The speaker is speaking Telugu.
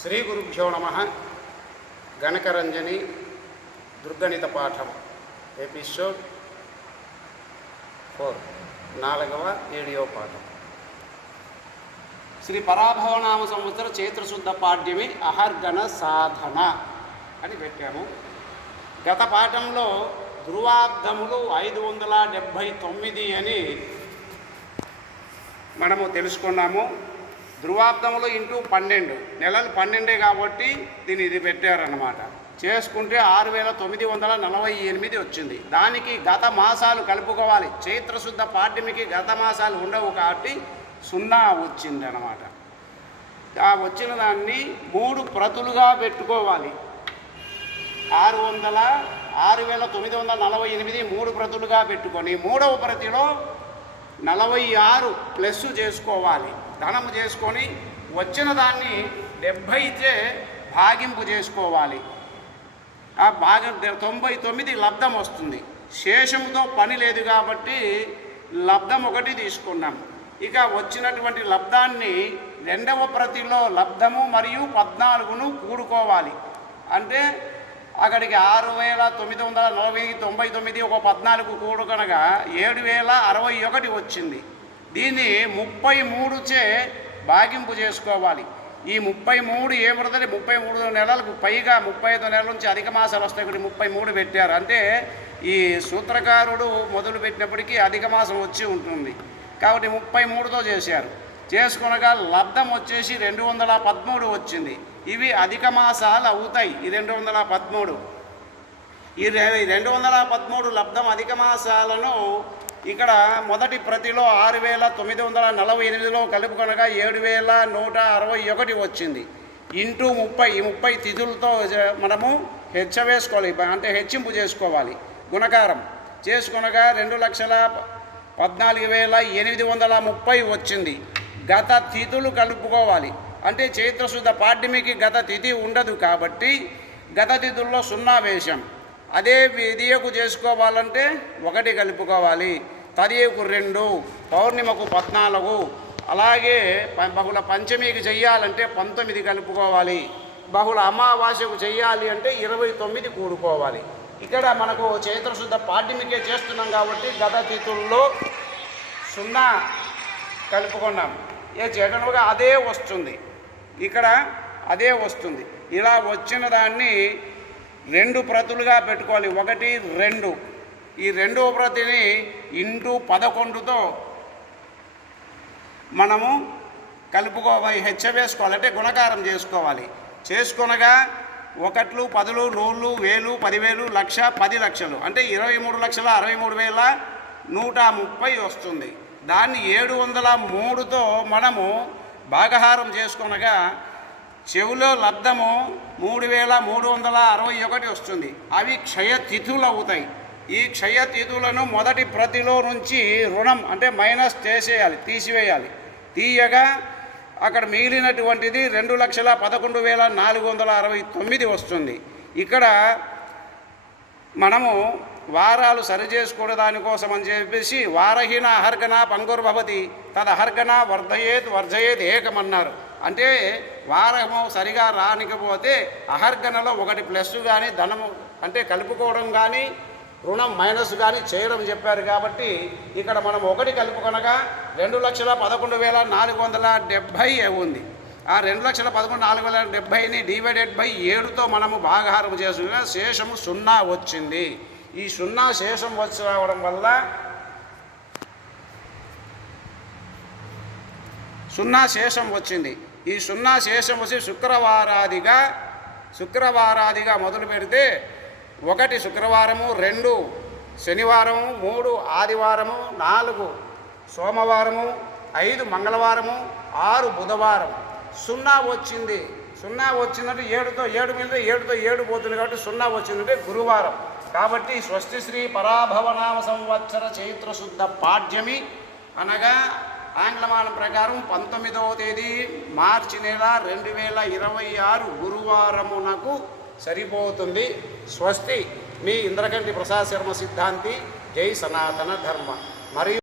శ్రీ గురుభ్యో నమః. గణకరంజని దుర్గణిత పాఠం ఎపిసోడ్ 4 4వ వీడియో పాఠం. శ్రీ పరాభవనామ సంవత్సర చైత్రశుద్ధ పాడ్యమి అహర్గణ సాధన అని పెట్టాము. గత పాఠంలో ధ్రువాబ్దములు 579 అని మనము తెలుసుకున్నాము. ధ్రువాబ్దములు ఇంటూ 12 నెలలు 12 కాబట్టి దీన్ని ఇది పెట్టారన్నమాట. చేసుకుంటే 6948 వచ్చింది. దానికి గత మాసాలు కలుపుకోవాలి. చైత్రశుద్ధ పాడ్యమికి గత మాసాలు ఉండవు కాబట్టి 0 వచ్చింది అన్నమాట. ఆ వచ్చిన దాన్ని 3 ప్రతులుగా పెట్టుకోవాలి. 6948 3 ప్రతులుగా పెట్టుకొని 3వ ప్రతిలో 46 ప్లస్ చేసుకోవాలి. ధనము చేసుకొని వచ్చిన దాన్ని 70 భాగింపు చేసుకోవాలి. ఆ భాగం 99 లబ్ధం వస్తుంది. శేషముతో పని లేదు కాబట్టి లబ్ధం 1 తీసుకున్నాం. ఇక వచ్చినటువంటి లబ్ధాన్ని 2వ ప్రతిలో లబ్ధము మరియు 14ను కూడుకోవాలి. అంటే అక్కడికి 6949 ఒక 14 కూడుకనగా 7061 వచ్చింది. దీన్ని 33చే భాగింపు చేసుకోవాలి. ఈ 33 ఏమవుతుంది? 33 నెలలకు పైగా 35 నెలల నుంచి అధిక మాసాలు వస్తాయి. ఇక్కడ 33 పెట్టారు. అంటే ఈ సూత్రకారుడు మొదలు పెట్టినప్పటికీ అధిక మాసం వచ్చి ఉంటుంది కాబట్టి 33తో చేశారు. చేసుకునగా లబ్ధం వచ్చేసి 213 వచ్చింది. ఇవి అధిక మాసాలు అవుతాయి. ఈ 213 ఈ 213 లబ్ధం అధిక మాసాలను ఇక్కడ మొదటి ప్రతిలో 6948లో కలుపుకొనగా 7161 వచ్చింది. ఇంటూ 30 తిథులతో మనము హెచ్చవేసుకోవాలి. అంటే హెచ్చింపు చేసుకోవాలి. గుణకారం చేసుకొనగా 2,14,830 వచ్చింది. గత తిథులు కలుపుకోవాలి. అంటే చైత్రశుద్ధ పాడ్యమికి గత తిథి ఉండదు కాబట్టి గత తిథుల్లో 0 వేశాం. అదే విధియకు చేసుకోవాలంటే 1 కలుపుకోవాలి. తదియకు 2, పౌర్ణిమకు 14, అలాగే బహుళ పంచమికి చెయ్యాలంటే 19 కలుపుకోవాలి. బహుళ అమావాస్యకు చెయ్యాలి అంటే 29 కూడుకోవాలి. ఇక్కడ మనకు చైత్రశుద్ధ పాడ్యమికే చేస్తున్నాం కాబట్టి గత తిథుల్లో 0 కలుపుకున్నాం. ఏ చేయడంగా అదే వస్తుంది. ఇక్కడ అదే వస్తుంది. ఇలా వచ్చిన దాన్ని 2 ప్రతులుగా పెట్టుకోవాలి. 1, 2. ఈ 2వ ప్రతిని ఇంటూ 11తో మనము కలుపుకోవాలి. హెచ్చవేసుకోవాలి. అంటే గుణకారం చేసుకోవాలి. చేసుకొనగా 1, 10, 100, 1000, 10,000, లక్ష, 10 లక్షలు అంటే 23,63,130 వస్తుంది. దాన్ని 703తో మనము భాగహారం చేసుకొనగా చెవులో లబ్ధము 3,361 వస్తుంది. అవి క్షయతిథులు అవుతాయి. ఈ క్షయతిథులను మొదటి ప్రతిలో నుంచి రుణం అంటే మైనస్ తీసివేయాలి. తీయగా అక్కడ మిగిలినటువంటిది 2,11,469 వస్తుంది. ఇక్కడ మనము వారాలు సరి చేసుకునే దానికోసం అని చెప్పేసి వారహీన అహర్గణ పంగుర్భవతి తదహర్గణ వర్ధయేత్ ఏకమన్నారు. అంటే వారము సరిగా రానికపోతే అహర్గణలో 1 ప్లస్ కానీ ధనము అంటే కలుపుకోవడం కానీ రుణం మైనస్ కానీ చేయడం చెప్పారు. కాబట్టి ఇక్కడ మనం 1 కలుపుకొనగా 2,11,470 ఉంది. ఆ 2,11,470ని డివైడెడ్ బై 7తో మనము భాగహారం చేసుకున్న శేషము 0 వచ్చింది. ఈ 0 శేషం వచ్చి రావడం వల్ల 0 శేషం వచ్చింది. ఈ 0 శేషం వచ్చి శుక్రవారాదిగా మొదలు పెడితే 1 శుక్రవారము, 2 శనివారము, 3 ఆదివారము, 4 సోమవారము, 5 మంగళవారము, 6 బుధవారం 0 వచ్చింది. 0 వచ్చిందంటే 7 మీద 7 పోతుంది కాబట్టి 0 వచ్చిందంటే గురువారం. కాబట్టి స్వస్తి శ్రీ పరాభవనామ సంవత్సర చైత్రశుద్ధ పాడ్యమి అనగా ఆంగ్లమానం ప్రకారం 19వ తేదీ మార్చి నెల 2026 గురువారమునకు సరిపోతుంది. స్వస్తి. మీ ఇంద్రకంటి ప్రసాద్ శర్మ సిద్ధాంతి. జై సనాతన ధర్మ. మరియు